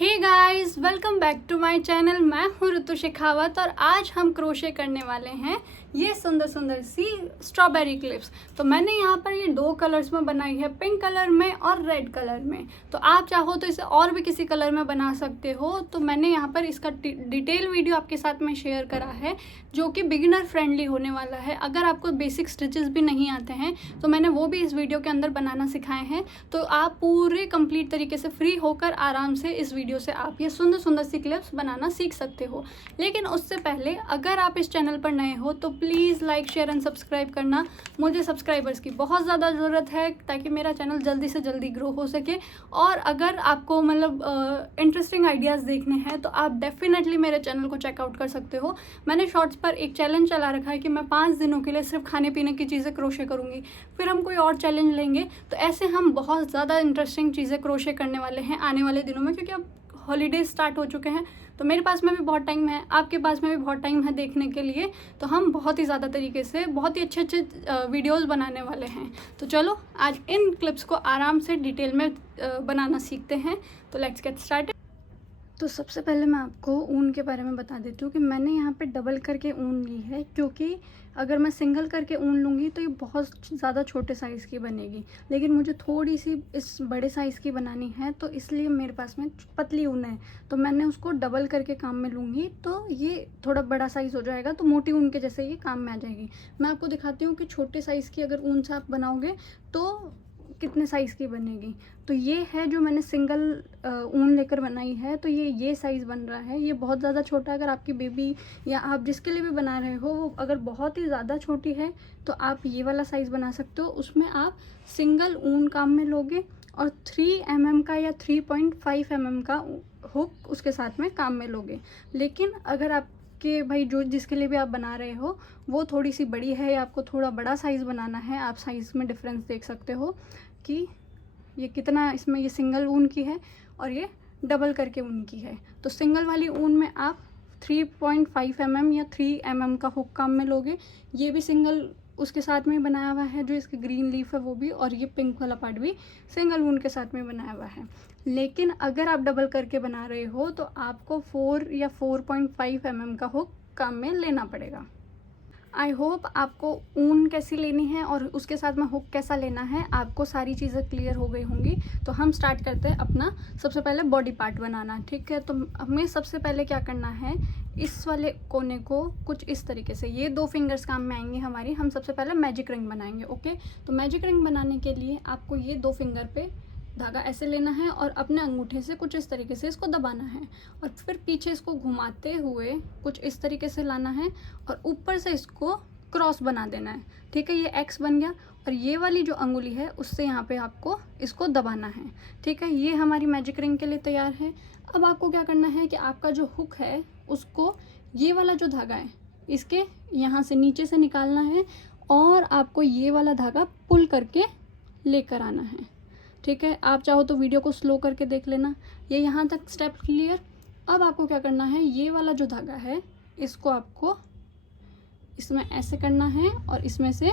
Hey guys, welcome back to my channel. मैं हूँ ऋतु शेखावत और आज हम क्रोशे करने वाले हैं ये सुंदर सुंदर सी स्ट्रॉबेरी क्लिप्स। तो मैंने यहाँ पर ये दो कलर्स में बनाई है, पिंक कलर में और रेड कलर में। तो आप चाहो तो इसे और भी किसी कलर में बना सकते हो। तो मैंने यहाँ पर इसका डिटेल वीडियो आपके साथ में शेयर करा है जो कि बिगिनर फ्रेंडली होने वाला है। अगर आपको बेसिक स्टिचेस भी नहीं आते हैं तो मैंने वो भी इस वीडियो के अंदर बनाना सिखाए हैं। तो आप पूरे कंप्लीट तरीके से फ्री होकर आराम से इस वीडियो से आप ये सुंदर सुंदर सी क्लिप्स बनाना सीख सकते हो। लेकिन उससे पहले अगर आप इस चैनल पर नए हो तो please like share and subscribe करना। मुझे सब्सक्राइबर्स की बहुत ज़्यादा ज़रूरत है ताकि मेरा चैनल जल्दी से जल्दी ग्रो हो सके। और अगर आपको इंटरेस्टिंग आइडियाज़ देखने हैं तो आप डेफिनेटली मेरे चैनल को चेकआउट कर सकते हो। मैंने शॉर्ट्स पर एक चैलेंज चला रखा है कि मैं 5 दिनों के लिए सिर्फ खाने पीने की चीज़ें क्रोशे करूँगी, फिर हम कोई और चैलेंज लेंगे। तो ऐसे हम बहुत ज़्यादा इंटरेस्टिंग चीज़ें क्रोशे करने वाले हैं आने वाले दिनों में, क्योंकि अब हॉलीडेज स्टार्ट हो चुके हैं। तो मेरे पास में भी बहुत टाइम है, आपके पास में भी बहुत टाइम है देखने के लिए। तो हम बहुत ही ज़्यादा तरीके से बहुत ही अच्छे अच्छे वीडियोस बनाने वाले हैं। तो चलो आज इन क्लिप्स को आराम से डिटेल में बनाना सीखते हैं। तो लेट्स गेट स्टार्टेड। तो सबसे पहले मैं आपको ऊन के बारे में बता देती हूँ कि मैंने यहाँ पे डबल करके ऊन ली है, क्योंकि अगर मैं सिंगल करके ऊन लूँगी तो ये बहुत ज़्यादा छोटे साइज़ की बनेगी। लेकिन मुझे थोड़ी सी इस बड़े साइज़ की बनानी है, तो इसलिए मेरे पास में पतली ऊन है। तो मैंने उसको डबल करके काम में लूँगी तो ये थोड़ा बड़ा साइज़ हो जाएगा, तो मोटी ऊन के जैसे ये काम में आ जाएगी। मैं आपको दिखाती हूँ कि छोटे साइज़ की अगर ऊन से आप बनाओगे तो कितने साइज़ की बनेगी। तो ये है जो मैंने सिंगल ऊन लेकर बनाई है। तो ये साइज़ बन रहा है। ये बहुत ज़्यादा छोटा है। अगर आपकी बेबी या आप जिसके लिए भी बना रहे हो वो अगर बहुत ही ज़्यादा छोटी है तो आप ये वाला साइज़ बना सकते हो। उसमें आप सिंगल ऊन काम में लोगे और 3 mm का या 3.5 mm का हुक उसके साथ में काम में लोगे। लेकिन अगर आप कि भाई जो जिसके लिए भी आप बना रहे हो वो थोड़ी सी बड़ी है या आपको थोड़ा बड़ा साइज़ बनाना है, आप साइज़ में डिफरेंस देख सकते हो कि ये कितना, इसमें ये सिंगल ऊन की है और ये डबल करके ऊन की है। तो सिंगल वाली ऊन में आप 3.5 mm या 3 mm का हुक काम में लोगे। ये भी सिंगल उसके साथ में बनाया हुआ है, जो इसकी ग्रीन लीफ है वो भी, और ये पिंक वाला पार्ट भी सिंगल ऊन के साथ में बनाया हुआ है। लेकिन अगर आप डबल करके बना रहे हो तो आपको 4 या 4.5 mm का हुक काम में लेना पड़ेगा। आई होप आपको ऊन कैसी लेनी है और उसके साथ में हुक कैसा लेना है आपको सारी चीज़ें क्लियर हो गई होंगी। तो हम स्टार्ट करते हैं अपना सबसे पहले बॉडी पार्ट बनाना। ठीक है, तो हमें सबसे पहले क्या करना है, इस वाले कोने को कुछ इस तरीके से, ये 2 फिंगर्स काम में आएंगी हमारी। हम सबसे पहले मैजिक रिंग बनाएंगे। ओके, तो मैजिक रिंग बनाने के लिए आपको ये 2 फिंगर पे धागा ऐसे लेना है और अपने अंगूठे से कुछ इस तरीके से इसको दबाना है और फिर पीछे इसको घुमाते हुए कुछ इस तरीके से लाना है और ऊपर से इसको क्रॉस बना देना है। ठीक है, ये एक्स बन गया और ये वाली जो अंगुली है उससे यहाँ पे आपको इसको दबाना है। ठीक है, ये हमारी मैजिक रिंग के लिए तैयार है। अब आपको क्या करना है कि आपका जो हुक है उसको ये वाला जो धागा है इसके यहाँ से नीचे से निकालना है और आपको ये वाला धागा पुल करके लेकर आना है। ठीक है, आप चाहो तो वीडियो को स्लो करके देख लेना। ये यहाँ तक स्टेप क्लियर। अब आपको क्या करना है, ये वाला जो धागा है इसको आपको इसमें ऐसे करना है और इसमें से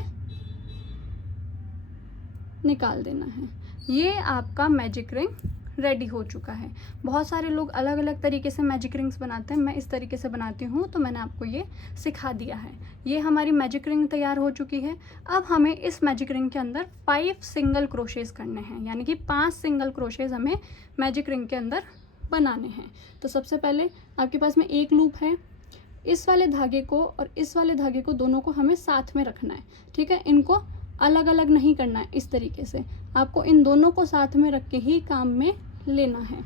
निकाल देना है। ये आपका मैजिक रिंग रेडी हो चुका है। बहुत सारे लोग अलग अलग तरीके से मैजिक रिंग्स बनाते हैं, मैं इस तरीके से बनाती हूँ तो मैंने आपको ये सिखा दिया है। ये हमारी मैजिक रिंग तैयार हो चुकी है। अब हमें इस मैजिक रिंग के अंदर 5 सिंगल क्रोशेज करने हैं, यानी कि 5 सिंगल क्रोशेज हमें मैजिक रिंग के अंदर बनाने हैं। तो सबसे पहले आपके पास में एक लूप है, इस वाले धागे को और इस वाले धागे को दोनों को हमें साथ में रखना है। ठीक है, इनको अलग अलग नहीं करना है। इस तरीके से आपको इन दोनों को साथ में रख के ही काम में लेना है।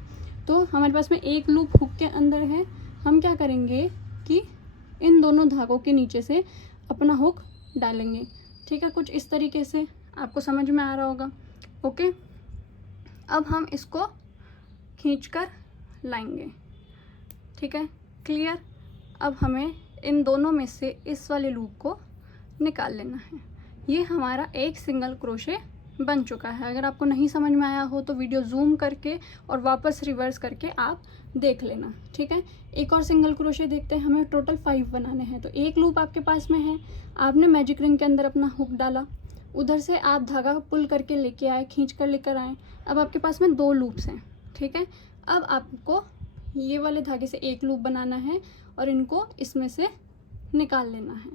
तो हमारे पास में एक लूप हुक के अंदर है। हम क्या करेंगे कि इन दोनों धागों के नीचे से अपना हुक डालेंगे। ठीक है, कुछ इस तरीके से आपको समझ में आ रहा होगा। ओके, अब हम इसको खींचकर लाएंगे। ठीक है, क्लियर। अब हमें इन दोनों में से इस वाले लूप को निकाल लेना है। ये हमारा एक सिंगल क्रोशे बन चुका है। अगर आपको नहीं समझ में आया हो तो वीडियो जूम करके और वापस रिवर्स करके आप देख लेना। ठीक है, एक और सिंगल क्रोशे देखते हैं। हमें टोटल 5 बनाने हैं। तो एक लूप आपके पास में है, आपने मैजिक रिंग के अंदर अपना हुक डाला, उधर से आप धागा पुल करके लेके आए, खींच कर लेकर आए। अब आपके पास में 2 लूप्स हैं। ठीक है, अब आपको ये वाले धागे से एक लूप बनाना है और इनको इसमें से निकाल लेना है।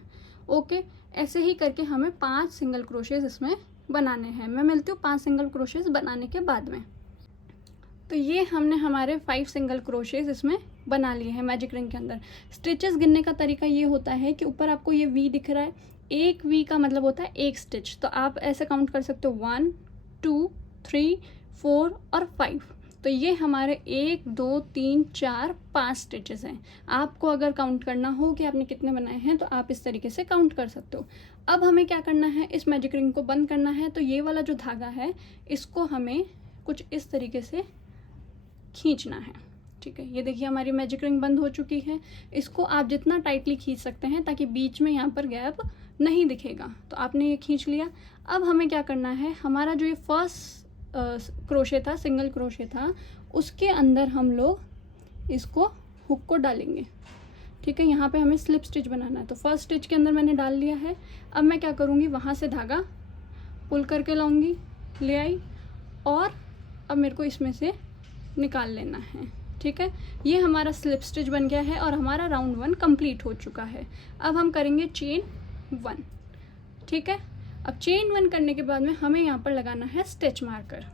ओके, ऐसे ही करके हमें 5 सिंगल क्रोशेज इसमें बनाने हैं। मैं मिलती हूँ 5 सिंगल क्रोशेज बनाने के बाद में। तो ये हमने हमारे 5 सिंगल क्रोशेज इसमें बना लिए हैं मैजिक रिंग के अंदर। स्टिचेस गिनने का तरीका ये होता है कि ऊपर आपको ये वी दिख रहा है, एक वी का मतलब होता है एक स्टिच। तो आप ऐसे काउंट कर सकते हो 1 2 3 4 और 5। तो ये हमारे 1 2 3 4 5 स्टिचेस हैं। आपको अगर काउंट करना हो कि आपने कितने बनाए हैं तो आप इस तरीके से काउंट कर सकते हो। अब हमें क्या करना है, इस मैजिक रिंग को बंद करना है। तो ये वाला जो धागा है इसको हमें कुछ इस तरीके से खींचना है। ठीक है, ये देखिए हमारी मैजिक रिंग बंद हो चुकी है। इसको आप जितना टाइटली खींच सकते हैं ताकि बीच में यहाँ पर गैप नहीं दिखेगा। तो आपने ये खींच लिया। अब हमें क्या करना है, हमारा जो ये फर्स्ट क्रोशे था, सिंगल क्रोशे था, उसके अंदर हम लोग इसको हुक को डालेंगे। ठीक है, यहाँ पे हमें स्लिप स्टिच बनाना है। तो फर्स्ट स्टिच के अंदर मैंने डाल लिया है। अब मैं क्या करूँगी, वहाँ से धागा पुल करके लाऊंगी, ले आई, और अब मेरे को इसमें से निकाल लेना है। ठीक है, ये हमारा स्लिप स्टिच बन गया है और हमारा राउंड 1 कंप्लीट हो चुका है। अब हम करेंगे चेन 1। ठीक है, अब चेन 1 करने के बाद में हमें यहाँ पर लगाना है स्टिच मार्कर।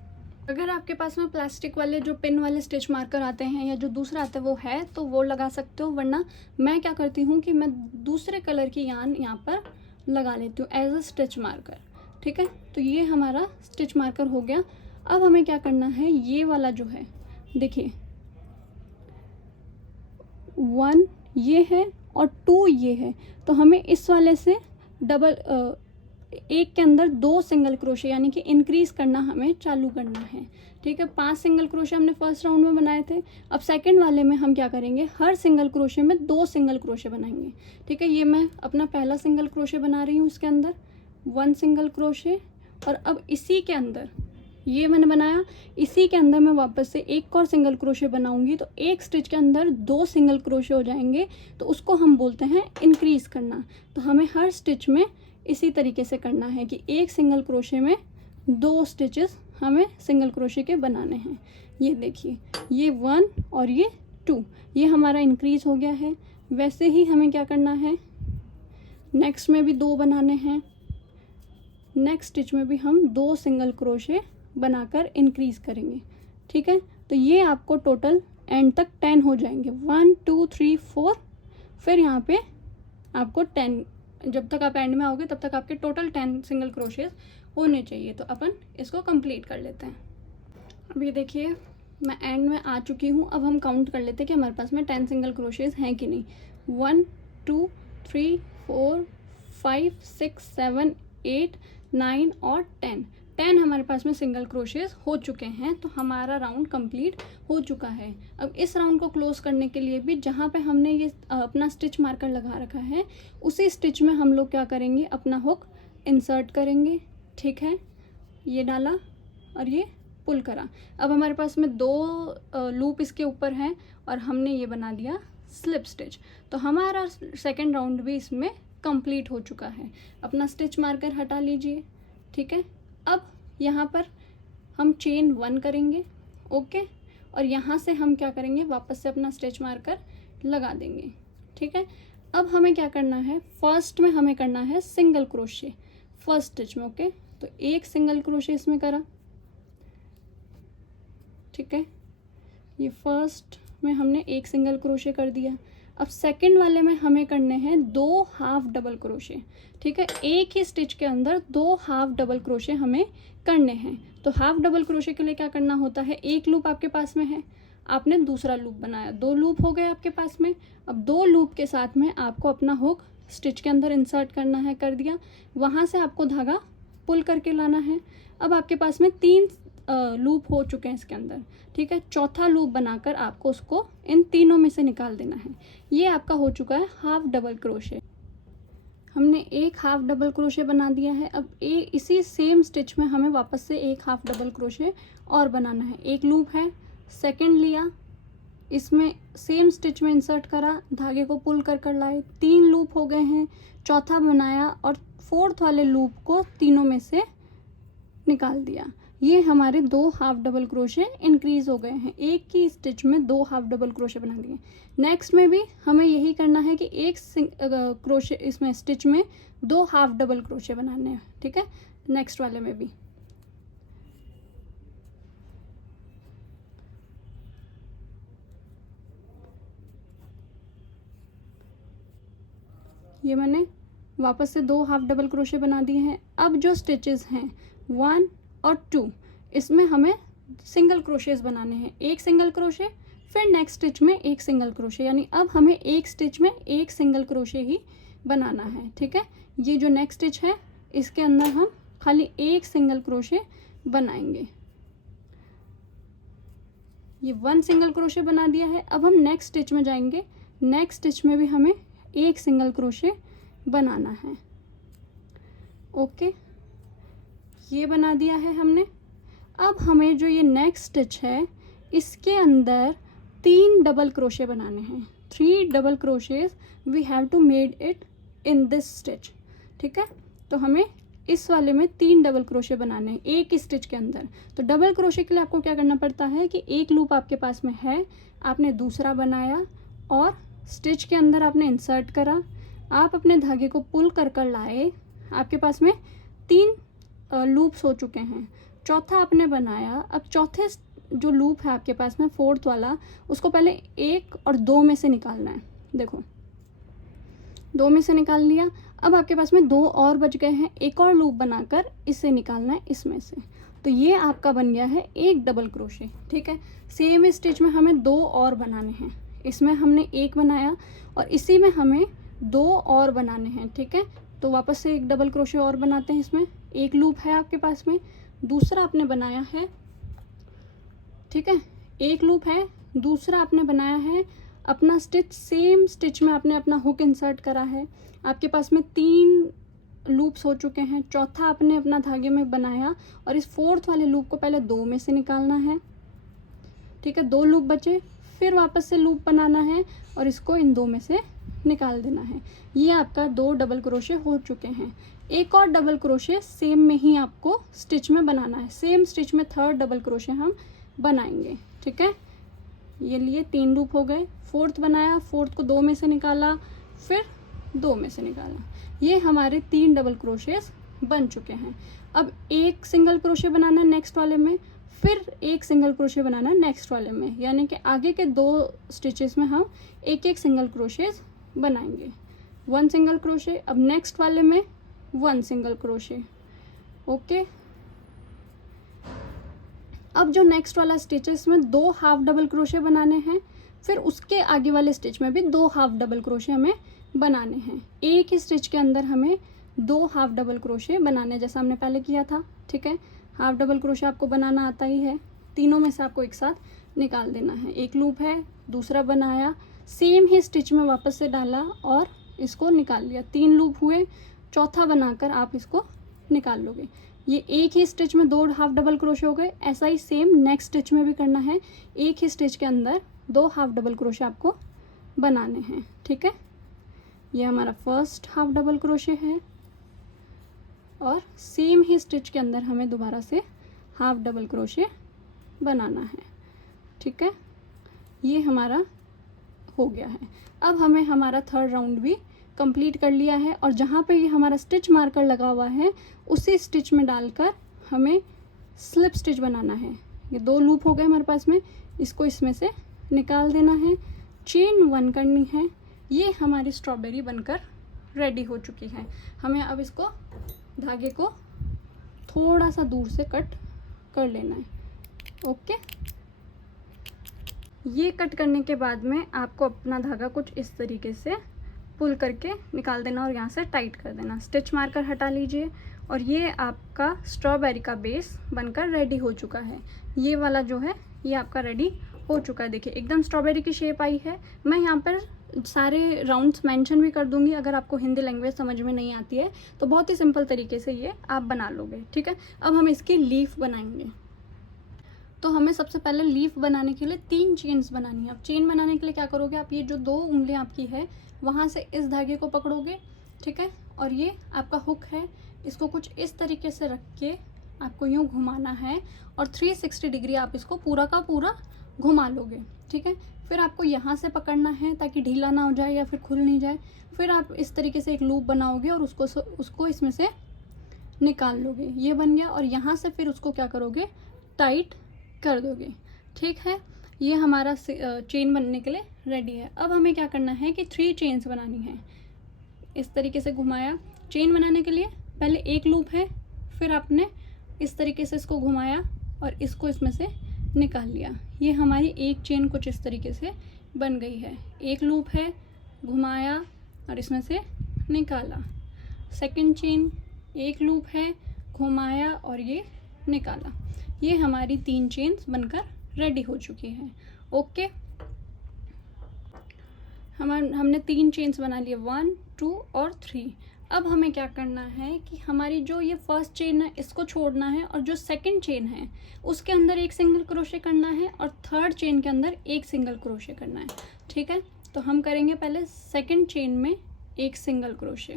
अगर आपके पास में प्लास्टिक वाले जो पिन वाले स्टिच मार्कर आते हैं या जो दूसरा आता है वो है तो वो लगा सकते हो, वरना मैं क्या करती हूँ कि मैं दूसरे कलर की यान यहाँ पर लगा लेती हूँ एज अ स्टिच मार्कर। ठीक है, तो ये हमारा स्टिच मार्कर हो गया। अब हमें क्या करना है, ये वाला जो है देखिए 1 ये है और 2 ये है, तो हमें इस वाले से डबल एक के अंदर 2 सिंगल क्रोशे यानी कि इंक्रीज करना हमें चालू करना है। ठीक है, 5 सिंगल क्रोशे हमने फर्स्ट राउंड में बनाए थे। अब सेकंड वाले में हम क्या करेंगे, हर सिंगल क्रोशे में 2 सिंगल क्रोशे बनाएंगे। ठीक है, ये मैं अपना पहला सिंगल क्रोशे बना रही हूँ, इसके अंदर 1 सिंगल क्रोशे, और अब इसी के अंदर ये मैंने बनाया, इसी के अंदर मैं वापस से एक और सिंगल क्रोशे बनाऊंगी। तो एक स्टिच के अंदर 2 सिंगल क्रोशे हो जाएंगे, तो उसको हम बोलते हैं इंक्रीज करना। तो हमें हर स्टिच में इसी तरीके से करना है कि एक सिंगल क्रोशे में 2 स्टिचेस हमें सिंगल क्रोशे के बनाने हैं। ये देखिए, ये 1 और ये 2, ये हमारा इंक्रीज हो गया है। वैसे ही हमें क्या करना है, नेक्स्ट में भी 2 बनाने हैं, नेक्स्ट स्टिच में भी हम 2 सिंगल क्रोशे बनाकर इंक्रीज करेंगे। ठीक है, तो ये आपको टोटल एंड तक 10 हो जाएंगे, 1 2 3 4। फिर यहाँ पे आपको 10, जब तक आप एंड में आओगे तब तक आपके टोटल 10 सिंगल क्रोशेज होने चाहिए। तो अपन इसको कंप्लीट कर लेते हैं। अब ये देखिए मैं एंड में आ चुकी हूँ। अब हम काउंट कर लेते हैं कि हमारे पास में 10 सिंगल क्रोशेज हैं कि नहीं। 1 2 3 4 5 6 7 8 9 और 10 हमारे पास में सिंगल क्रोशेज हो चुके हैं। तो हमारा राउंड कंप्लीट हो चुका है। अब इस राउंड को क्लोज करने के लिए भी जहाँ पे हमने ये अपना स्टिच मार्कर लगा रखा है, उसी स्टिच में हम लोग क्या करेंगे, अपना हुक इंसर्ट करेंगे। ठीक है, ये डाला और ये पुल करा। अब हमारे पास में 2 लूप इसके ऊपर हैं और हमने ये बना दिया स्लिप स्टिच। तो हमारा सेकेंड राउंड भी इसमें कंप्लीट हो चुका है। अपना स्टिच मार्कर हटा लीजिए। ठीक है, अब यहाँ पर हम चेन 1 करेंगे। ओके, और यहाँ से हम क्या करेंगे, वापस से अपना स्टिच मार्कर लगा देंगे। ठीक है, अब हमें क्या करना है, फर्स्ट में हमें करना है सिंगल क्रोशे फर्स्ट स्टिच में। ओके, तो एक सिंगल क्रोशे इसमें करा। ठीक है, ये फर्स्ट में हमने एक सिंगल क्रोशे कर दिया। अब सेकंड वाले में हमें करने हैं 2 हाफ डबल क्रोशे। ठीक है, एक ही स्टिच के अंदर 2 हाफ डबल क्रोशे हमें करने हैं। तो हाफ डबल क्रोशे के लिए क्या करना होता है, एक लूप आपके पास में है, आपने दूसरा लूप बनाया, 2 लूप हो गए आपके पास में। अब 2 लूप के साथ में आपको अपना हुक स्टिच के अंदर इंसर्ट करना है, कर दिया, वहाँ से आपको धागा पुल करके लाना है। अब आपके पास में 3 लूप हो चुके हैं इसके अंदर। ठीक है, चौथा लूप बनाकर आपको उसको इन तीनों में से निकाल देना है। ये आपका हो चुका है हाफ डबल क्रोशे। हमने एक हाफ डबल क्रोशे बना दिया है। अब इसी सेम स्टिच में हमें वापस से एक हाफ डबल क्रोशे और बनाना है। एक लूप है, सेकंड लिया, इसमें सेम स्टिच में इंसर्ट करा, धागे को पुल कर लाए, 3 लूप हो गए हैं, चौथा बनाया और 4th वाले लूप को तीनों में से निकाल दिया। ये हमारे 2 हाफ डबल क्रोशे इंक्रीज हो गए हैं, एक ही स्टिच में 2 हाफ डबल क्रोशे बना दिए। नेक्स्ट में भी हमें यही करना है कि एक क्रोशे इसमें स्टिच में 2 हाफ डबल क्रोशे बनाने हैं, ठीक है। नेक्स्ट वाले में भी ये मैंने वापस से 2 हाफ डबल क्रोशे बना दिए हैं। अब जो स्टिचेस हैं 1 और 2, इसमें हमें सिंगल क्रोशेस बनाने हैं, एक सिंगल क्रोशे, फिर नेक्स्ट स्टिच में एक सिंगल क्रोशे, यानी अब हमें एक स्टिच में एक सिंगल क्रोशे ही बनाना है, ठीक है। ये जो नेक्स्ट स्टिच है इसके अंदर हम खाली एक सिंगल क्रोशे बनाएंगे। ये 1 सिंगल क्रोशे बना दिया है। अब हम नेक्स्ट स्टिच में जाएंगे, नेक्स्ट स्टिच में भी हमें एक सिंगल क्रोशे बनाना है। ओके, ये बना दिया है हमने। अब हमें जो ये नेक्स्ट स्टिच है इसके अंदर 3 डबल क्रोशे बनाने हैं। 3 double crochets we have to made it in this stitch, ठीक है। तो हमें इस वाले में 3 डबल क्रोशे बनाने हैं एक स्टिच के अंदर। तो डबल क्रोशे के लिए आपको क्या करना पड़ता है कि एक लूप आपके पास में है, आपने दूसरा बनाया और स्टिच के अंदर आपने इंसर्ट करा, आप अपने धागे को पुल कर कर लाए, आपके पास में 3 लूप्स हो चुके हैं। चौथा आपने बनाया, अब चौथे जो लूप है आपके पास में 4th वाला, उसको पहले 1 और 2 में से निकालना है। देखो 2 में से निकाल लिया, अब आपके पास में 2 और बच गए हैं, एक और लूप बनाकर इसे निकालना है इसमें से। तो ये आपका बन गया है एक डबल क्रोशे, ठीक है। सेम स्टिच में हमें 2 और बनाने हैं, इसमें हमने 1 बनाया और इसी में हमें 2 और बनाने हैं, ठीक है। तो वापस से एक डबल क्रोशे और बनाते हैं। इसमें एक लूप है आपके पास में, दूसरा आपने बनाया है, ठीक है। एक लूप है, दूसरा आपने बनाया है, अपना स्टिच सेम स्टिच में आपने अपना हुक इंसर्ट करा है, आपके पास में 3 लूप्स हो चुके हैं। चौथा आपने अपना धागे में बनाया और इस 4th वाले लूप को पहले 2 में से निकालना है, ठीक है। 2 लूप बचे, फिर वापस से लूप बनाना है और इसको इन 2 में से निकाल देना है। ये आपका 2 डबल क्रोशे हो चुके हैं। एक और डबल क्रोशे सेम में ही आपको स्टिच में बनाना है, सेम स्टिच में 3rd डबल क्रोशे हम बनाएंगे, ठीक है। ये लिए 3 लूप हो गए, 4th बनाया, 4th को 2 में से निकाला, फिर 2 में से निकाला। ये हमारे 3 डबल क्रोशेस बन चुके हैं। अब एक सिंगल क्रोशे बनाना है नेक्स्ट वाले में, फिर एक सिंगल क्रोशे बनाना है नेक्स्ट वाले में, यानी कि आगे के 2 स्टिचेस में हम एक एक सिंगल क्रोशेस बनाएंगे। 1 सिंगल क्रोशे, अब नेक्स्ट वाले में 1 सिंगल क्रोशे। ओके, अब जो नेक्स्ट वाला स्टिच है इसमें 2 हाफ डबल क्रोशे बनाने हैं, फिर उसके आगे वाले स्टिच में भी 2 हाफ डबल क्रोशे हमें बनाने हैं। एक ही स्टिच के अंदर हमें 2 हाफ डबल क्रोशे बनाने, जैसा हमने पहले किया था, ठीक है। हाफ डबल क्रोशे आपको बनाना आता ही है, तीनों में से आपको एक साथ निकाल देना है। एक लूप है, दूसरा बनाया, सेम ही स्टिच में वापस से डाला और इसको निकाल लिया। 3 लूप हुए, चौथा बनाकर आप इसको निकाल लोगे। ये एक ही स्टिच में 2 हाफ डबल क्रोशे हो गए। ऐसा ही सेम नेक्स्ट स्टिच में भी करना है, एक ही स्टिच के अंदर 2 हाफ डबल क्रोशे आपको बनाने हैं, ठीक है। ये हमारा फर्स्ट हाफ डबल क्रोशे है और सेम ही स्टिच के अंदर हमें दोबारा से हाफ डबल क्रोशे बनाना है, ठीक है। ये हमारा हो गया है। अब हमें हमारा 3rd राउंड भी कंप्लीट कर लिया है और जहाँ पे ये हमारा स्टिच मार्कर लगा हुआ है उसी स्टिच में डालकर हमें स्लिप स्टिच बनाना है। ये 2 लूप हो गए हमारे पास में, इसको इसमें से निकाल देना है, चेन 1 करनी है। ये हमारी स्ट्रॉबेरी बनकर रेडी हो चुकी है। हमें अब इसको धागे को थोड़ा सा दूर से कट कर लेना है। ओके, ये कट करने के बाद में आपको अपना धागा कुछ इस तरीके से पुल करके निकाल देना और यहाँ से टाइट कर देना। स्टिच मार्कर हटा लीजिए और ये आपका स्ट्रॉबेरी का बेस बनकर रेडी हो चुका है। ये वाला जो है ये आपका रेडी हो चुका है। देखिए एकदम स्ट्रॉबेरी की शेप आई है। मैं यहाँ पर सारे राउंड्स मेंशन भी कर दूंगी, अगर आपको हिंदी लैंग्वेज समझ में नहीं आती है तो बहुत ही सिंपल तरीके से ये आप बना लोगे, ठीक है। अब हम इसकी लीफ बनाएंगे। तो हमें सबसे पहले लीफ बनाने के लिए 3 चेन्स बनानी है। अब चेन बनाने के लिए क्या करोगे, आप ये जो 2 उंगलियां आपकी है वहाँ से इस धागे को पकड़ोगे, ठीक है। और ये आपका हुक है, इसको कुछ इस तरीके से रख के आपको यूँ घुमाना है और 360 डिग्री आप इसको पूरा का पूरा घुमा लोगे, ठीक है। फिर आपको यहाँ से पकड़ना है ताकि ढीला ना हो जाए या फिर खुल नहीं जाए। फिर आप इस तरीके से एक लूप बनाओगे और उसको इसमें से निकाल लोगे, ये बन गया। और यहाँ से फिर उसको क्या करोगे, टाइट कर दोगे, ठीक है। ये हमारा चेन बनने के लिए रेडी है। अब हमें क्या करना है कि 3 चेन्स बनानी है। इस तरीके से घुमाया, चेन बनाने के लिए पहले एक लूप है, फिर आपने इस तरीके से इसको घुमाया और इसको इसमें से निकाल लिया। ये हमारी एक चेन कुछ इस तरीके से बन गई है। एक लूप है, घुमाया और इसमें से निकाला। सेकंड चेन, एक लूप है, घुमाया और ये निकाला। ये हमारी 3 चेन्स बनकर रेडी हो चुकी हैं। ओके, हमने 3 चेन्स बना लिए, 1, 2 और 3। अब हमें क्या करना है कि हमारी जो ये फर्स्ट चेन है इसको छोड़ना है और जो सेकंड चेन है उसके अंदर एक सिंगल क्रोशे करना है और थर्ड चेन के अंदर एक सिंगल क्रोशे करना है, ठीक है। तो हम करेंगे पहले सेकंड चेन में एक सिंगल क्रोशे,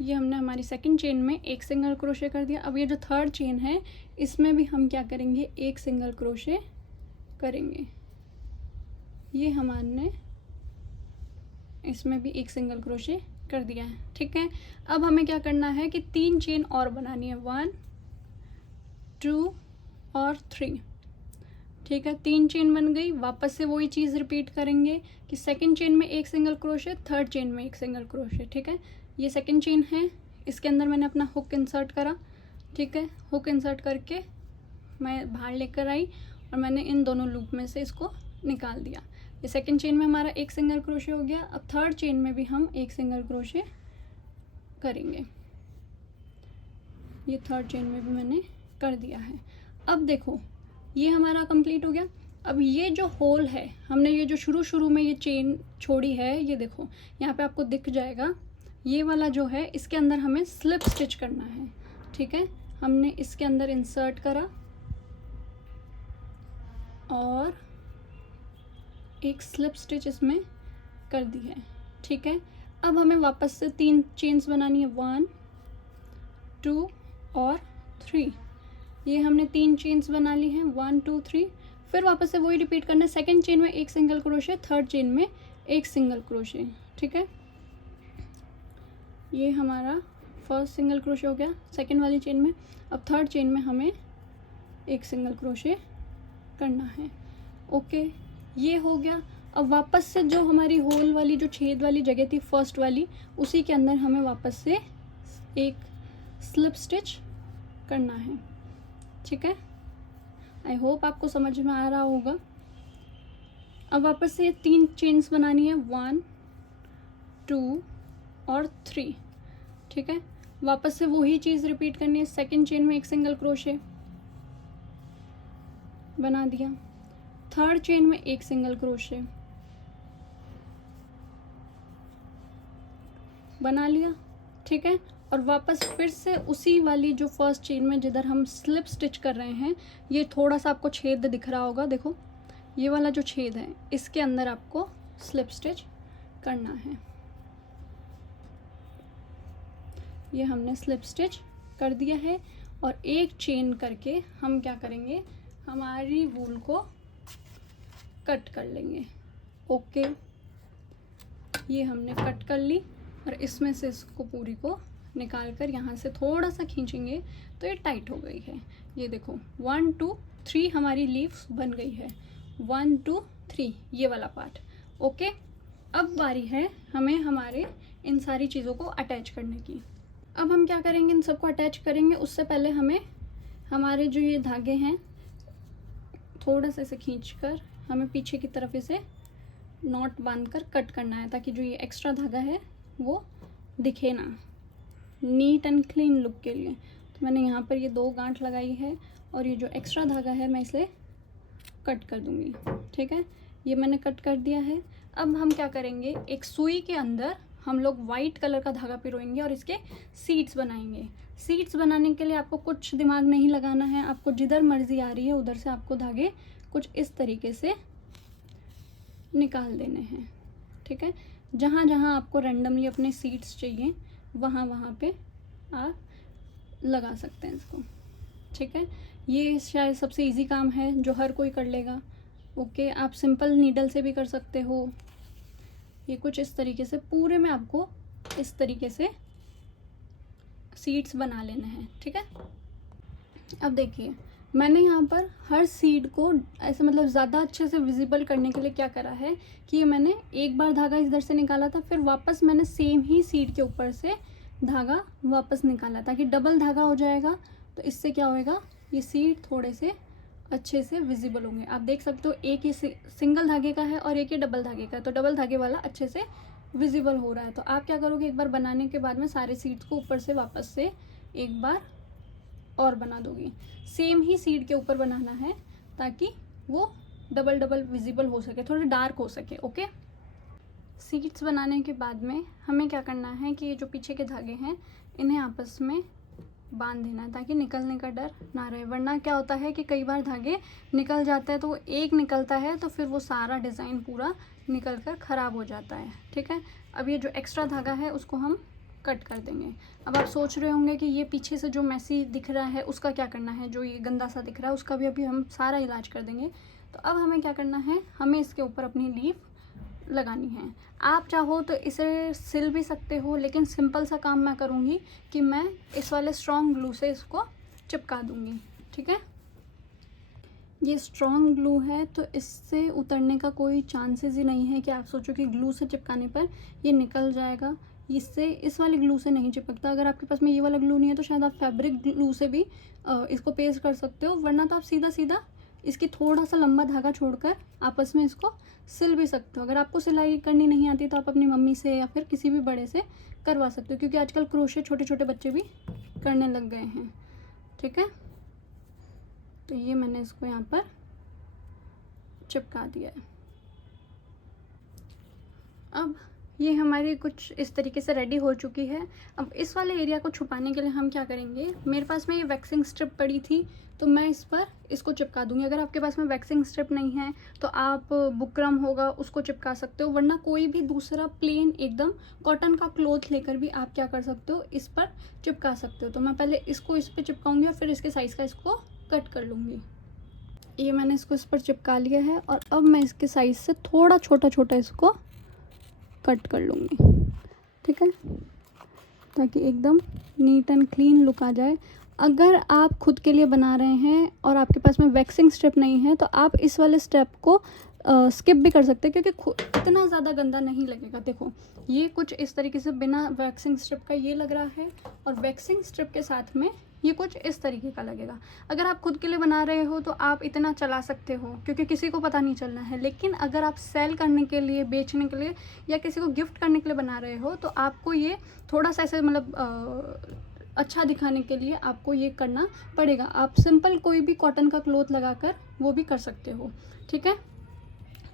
ये हमने हमारी सेकंड चेन में एक सिंगल क्रोशे कर दिया। अब ये जो थर्ड चेन है इसमें भी हम क्या करेंगे, एक सिंगल क्रोशे करेंगे। ये हमने इसमें भी एक सिंगल क्रोशे कर दिया है, ठीक है। अब हमें क्या करना है कि 3 चेन और बनानी है, 1, 2 और 3, ठीक है। 3 चेन बन गई। वापस से वही चीज़ रिपीट करेंगे कि सेकंड चेन में एक सिंगल क्रोशे, थर्ड चेन में एक सिंगल क्रोशे, ठीक है। ये सेकंड चेन है, इसके अंदर मैंने अपना हुक इंसर्ट करा, ठीक है। हुक इंसर्ट करके मैं बाहर लेकर आई और मैंने इन दोनों लूप में से इसको निकाल दिया। ये सेकंड चेन में हमारा एक सिंगल क्रोशे हो गया। अब थर्ड चेन में भी हम एक सिंगल क्रोशे करेंगे। ये थर्ड चेन में भी मैंने कर दिया है। अब देखो ये हमारा कंप्लीट हो गया। अब ये जो होल है, हमने ये जो शुरू में ये चेन छोड़ी है, ये देखो यहाँ पे आपको दिख जाएगा, ये वाला जो है इसके अंदर हमें स्लिप स्टिच करना है, ठीक है। हमने इसके अंदर इंसर्ट करा और एक स्लिप स्टिच इसमें कर दी है, ठीक है। अब हमें वापस से 3 चेन्स बनानी है, 1, 2 और 3। ये हमने 3 चेन्स बना ली हैं, 1, 2, 3। फिर वापस से वही रिपीट करना है। सेकंड चेन में एक सिंगल क्रोशे, थर्ड चेन में एक सिंगल क्रोशे, ठीक है। ये हमारा फर्स्ट सिंगल क्रोशे हो गया सेकंड वाली चेन में। अब थर्ड चेन में हमें एक सिंगल क्रोशे करना है, ओके, ये हो गया। अब वापस से जो हमारी होल वाली जो छेद वाली जगह थी फर्स्ट वाली, उसी के अंदर हमें वापस से एक स्लिप स्टिच करना है, ठीक है। आई होप आपको समझ में आ रहा होगा। अब वापस से 3 चेन्स बनानी है, 1, 2 और 3, ठीक है। वापस से वही चीज़ रिपीट करनी है। सेकंड चेन में एक सिंगल क्रोशे बना दिया, थर्ड चेन में एक सिंगल क्रोशे बना लिया, ठीक है। और वापस फिर से उसी वाली जो फर्स्ट चेन में जिधर हम स्लिप स्टिच कर रहे हैं, ये थोड़ा सा आपको छेद दिख रहा होगा, देखो ये वाला जो छेद है इसके अंदर आपको स्लिप स्टिच करना है। ये हमने स्लिप स्टिच कर दिया है और एक चेन करके हम क्या करेंगे, हमारी वूल को कट कर लेंगे, ओके। ये हमने कट कर ली और इसमें से इसको पूरी को निकाल कर यहाँ से थोड़ा सा खींचेंगे तो ये टाइट हो गई है। ये देखो 1, 2, 3 हमारी लीव्स बन गई है, 1, 2, 3 ये वाला पार्ट, ओके। अब बारी है हमें हमारे इन सारी चीज़ों को अटैच करने की। अब हम क्या करेंगे, इन सबको अटैच करेंगे। उससे पहले हमें हमारे जो ये धागे हैं थोड़ा सा इसे खींचकर हमें पीछे की तरफ इसे नॉट बांधकर कट करना है, ताकि जो ये एक्स्ट्रा धागा है वो दिखे ना, नीट एंड क्लीन लुक के लिए। तो मैंने यहाँ पर ये 2 गांठ लगाई है और ये जो एक्स्ट्रा धागा है मैं इसे कट कर दूँगी, ठीक है। ये मैंने कट कर दिया है। अब हम क्या करेंगे, एक सुई के अंदर हम लोग वाइट कलर का धागा पिरोएंगे और इसके सीड्स बनाएंगे। सीड्स बनाने के लिए आपको कुछ दिमाग नहीं लगाना है, आपको जिधर मर्जी आ रही है उधर से आपको धागे कुछ इस तरीके से निकाल देने हैं, ठीक है। जहाँ जहाँ आपको रैंडमली अपने सीड्स चाहिए वहाँ वहाँ पे आप लगा सकते हैं इसको, ठीक है। ये शायद सबसे इजी काम है जो हर कोई कर लेगा। ओके, आप सिंपल नीडल से भी कर सकते हो। ये कुछ इस तरीके से पूरे में आपको इस तरीके से सीड्स बना लेने हैं, ठीक है। अब देखिए मैंने यहाँ पर हर सीड को ऐसे मतलब ज़्यादा अच्छे से विजिबल करने के लिए क्या करा है कि मैंने एक बार धागा इधर से निकाला था, फिर वापस मैंने सेम ही सीड के ऊपर से धागा वापस निकाला ताकि डबल धागा हो जाएगा। तो इससे क्या होएगा, ये सीड थोड़े से अच्छे से विजिबल होंगे। आप देख सकते हो एक ही सिंगल धागे का है और एक ही डबल धागे का है, तो डबल धागे वाला अच्छे से विजिबल हो रहा है। तो आप क्या करोगे, एक बार बनाने के बाद में सारे सीड्स को ऊपर से वापस से एक बार और बना दोगी। सेम ही सीड के ऊपर बनाना है ताकि वो डबल डबल विजिबल हो सके, थोड़े डार्क हो सके। ओके, सीड्स बनाने के बाद में हमें क्या करना है कि ये जो पीछे के धागे हैं इन्हें आपस में बांध देना है ताकि निकलने का डर ना रहे। वरना क्या होता है कि कई बार धागे निकल जाते हैं, तो वो एक निकलता है तो फिर वो सारा डिज़ाइन पूरा निकल कर ख़राब हो जाता है, ठीक है। अब ये जो एक्स्ट्रा धागा है उसको हम कट कर देंगे। अब आप सोच रहे होंगे कि ये पीछे से जो मैसी दिख रहा है उसका क्या करना है, जो ये गंदा सा दिख रहा है उसका भी अभी हम सारा इलाज कर देंगे। तो अब हमें क्या करना है, हमें इसके ऊपर अपनी लीफ लगानी है। आप चाहो तो इसे सिल भी सकते हो, लेकिन सिंपल सा काम मैं करूँगी कि मैं इस वाले स्ट्रॉन्ग ग्लू से इसको चिपका दूँगी, ठीक है। ये स्ट्रॉन्ग ग्लू है तो इससे उतरने का कोई चांसेस ही नहीं है कि आप सोचो कि ग्लू से चिपकाने पर ये निकल जाएगा। इससे इस वाले ग्लू से नहीं चिपकता। अगर आपके पास में ये वाला ग्लू नहीं है तो शायद आप फैब्रिक ग्लू से भी इसको पेस्ट कर सकते हो, वरना तो आप सीधा सीधा इसकी थोड़ा सा लंबा धागा छोड़कर आपस में इसको सिल भी सकते हो। अगर आपको सिलाई करनी नहीं आती तो आप अपनी मम्मी से या फिर किसी भी बड़े से करवा सकते हो, क्योंकि आजकल क्रोशे छोटे छोटे बच्चे भी करने लग गए हैं, ठीक है। तो ये मैंने इसको यहाँ पर चिपका दिया है। अब ये हमारी कुछ इस तरीके से रेडी हो चुकी है। अब इस वाले एरिया को छुपाने के लिए हम क्या करेंगे, मेरे पास में ये वैक्सिंग स्ट्रिप पड़ी थी तो मैं इस पर इसको चिपका दूंगी। अगर आपके पास में वैक्सिंग स्ट्रिप नहीं है तो आप बुकरम होगा उसको चिपका सकते हो, वरना कोई भी दूसरा प्लेन एकदम कॉटन का क्लॉथ लेकर भी आप क्या कर सकते हो, इस पर चिपका सकते हो। तो मैं पहले इसको इस पर चिपकाऊंगी और फिर इसके साइज़ का इसको कट कर लूँगी। ये मैंने इसको इस पर चिपका लिया है और अब मैं इसके साइज़ से थोड़ा छोटा छोटा इसको कट कर लूँगी, ठीक है, ताकि एकदम नीट एंड क्लीन लुक आ जाए। अगर आप खुद के लिए बना रहे हैं और आपके पास में वैक्सिंग स्ट्रिप नहीं है तो आप इस वाले स्टेप को स्किप भी कर सकते हैं, क्योंकि इतना ज़्यादा गंदा नहीं लगेगा। देखो ये कुछ इस तरीके से बिना वैक्सिंग स्ट्रिप का ये लग रहा है और वैक्सिंग स्ट्रिप के साथ में ये कुछ इस तरीके का लगेगा। अगर आप खुद के लिए बना रहे हो तो आप इतना चला सकते हो क्योंकि किसी को पता नहीं चलना है, लेकिन अगर आप सेल करने के लिए, बेचने के लिए या किसी को गिफ्ट करने के लिए बना रहे हो तो आपको ये थोड़ा सा ऐसे मतलब अच्छा दिखाने के लिए आपको ये करना पड़ेगा। आप सिंपल कोई भी कॉटन का क्लॉथ लगाकर वो भी कर सकते हो, ठीक है।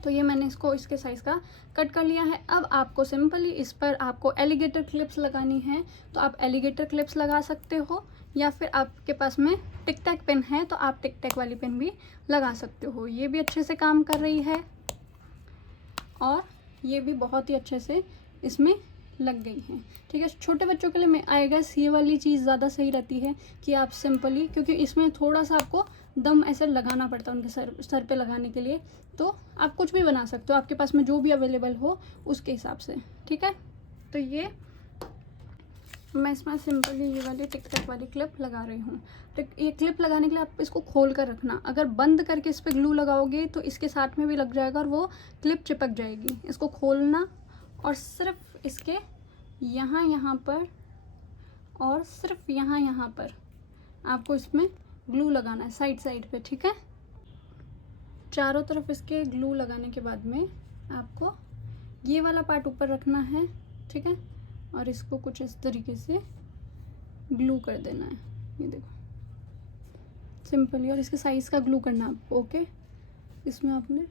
तो ये मैंने इसको इसके साइज़ का कट कर लिया है। अब आपको सिंपली इस पर आपको एलिगेटर क्लिप्स लगानी है तो आप एलिगेटर क्लिप्स लगा सकते हो, या फिर आपके पास में टिक टैक पेन है तो आप टिक टैक वाली पेन भी लगा सकते हो। ये भी अच्छे से काम कर रही है और ये भी बहुत ही अच्छे से इसमें लग गई हैं, ठीक है। छोटे बच्चों के लिए मैं आई गेस ये वाली चीज़ ज़्यादा सही रहती है कि आप सिंपली, क्योंकि इसमें थोड़ा सा आपको दम ऐसे लगाना पड़ता है उनके सर पे लगाने के लिए। तो आप कुछ भी बना सकते हो, आपके पास में जो भी अवेलेबल हो उसके हिसाब से, ठीक है। तो ये मैं इसमें सिंपली ये वाली टिक टैक वाली क्लिप लगा रही हूँ। तो ये क्लिप लगाने के लिए आप इसको खोल कर रखना। अगर बंद करके इस पर ग्लू लगाओगे तो इसके साथ में भी लग जाएगा और वो क्लिप चिपक जाएगी। इसको खोलना और सिर्फ इसके यहाँ पर और सिर्फ यहाँ पर आपको इसमें ग्लू लगाना है, साइड पे, ठीक है। चारों तरफ इसके ग्लू लगाने के बाद में आपको ये वाला पार्ट ऊपर रखना है, ठीक है, और इसको कुछ इस तरीके से ग्लू कर देना है। ये देखो सिंपली, और इसके साइज़ का ग्लू करना है आपको, ओके। इसमें आपने,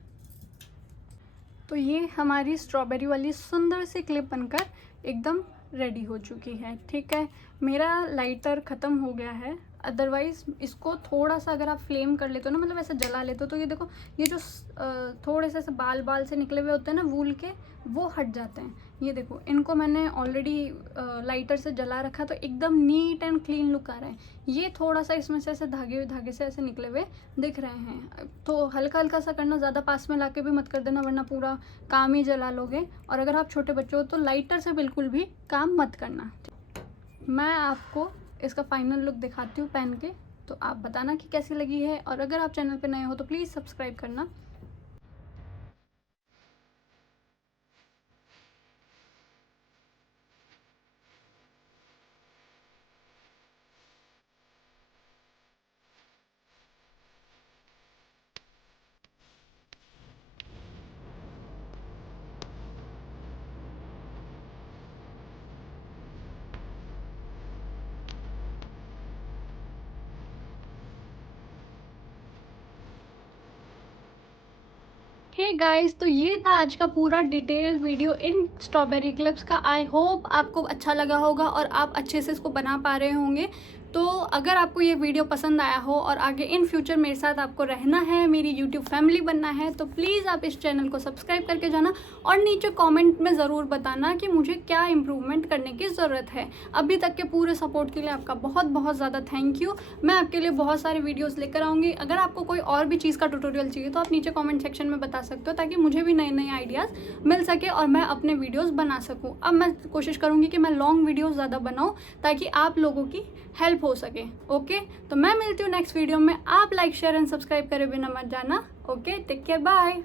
तो ये हमारी स्ट्रॉबेरी वाली सुंदर सी क्लिप बनकर एकदम रेडी हो चुकी है, ठीक है। मेरा लाइटर ख़त्म हो गया है अदरवाइज़ इसको थोड़ा सा अगर आप फ्लेम कर लेते हो ना, मतलब ऐसे जला लेते हो, तो ये देखो ये जो थोड़े से ऐसे बाल बाल से निकले हुए होते हैं ना वूल के, वो हट जाते हैं। ये देखो इनको मैंने ऑलरेडी लाइटर से जला रखा, तो एकदम नीट एंड क्लीन लुक आ रहा है। ये थोड़ा सा इसमें से ऐसे धागे से ऐसे निकले हुए दिख रहे हैं, तो हल्का हल्का सा करना, ज़्यादा पास में ला के भी मत कर देना वरना पूरा काम ही जला लोगे। और अगर आप छोटे बच्चे हो तो लाइटर से बिल्कुल भी काम मत करना। मैं आपको इसका फाइनल लुक दिखाती हूँ पहन के, तो आप बताना कि कैसी लगी है। और अगर आप चैनल पे नए हो तो प्लीज़ सब्सक्राइब करना। हे गाइस, तो ये था आज का पूरा detail video in strawberry clips का। आई होप आपको अच्छा लगा होगा और आप अच्छे से इसको बना पा रहे होंगे। तो अगर आपको ये वीडियो पसंद आया हो और आगे इन फ्यूचर मेरे साथ आपको रहना है, मेरी यूट्यूब फैमिली बनना है, तो प्लीज़ आप इस चैनल को सब्सक्राइब करके जाना और नीचे कमेंट में ज़रूर बताना कि मुझे क्या इम्प्रूवमेंट करने की ज़रूरत है। अभी तक के पूरे सपोर्ट के लिए आपका बहुत बहुत ज़्यादा थैंक यू। मैं आपके लिए बहुत सारे वीडियोज़ लेकर आऊँगी। अगर आपको कोई और भी चीज़ का ट्यूटोरियल चाहिए तो आप नीचे कॉमेंट सेक्शन में बता सकते हो, ताकि मुझे भी नए नए आइडियाज़ मिल सके और मैं अपने वीडियोज़ बना सकूँ। अब मैं कोशिश करूँगी कि मैं लॉन्ग वीडियोज़ ज़्यादा बनाऊँ ताकि आप लोगों की हेल्प हो सके। ओके, तो मैं मिलती हूँ नेक्स्ट वीडियो में। आप लाइक शेयर एंड सब्सक्राइब करे बिना मत जाना। Okay, take care, bye.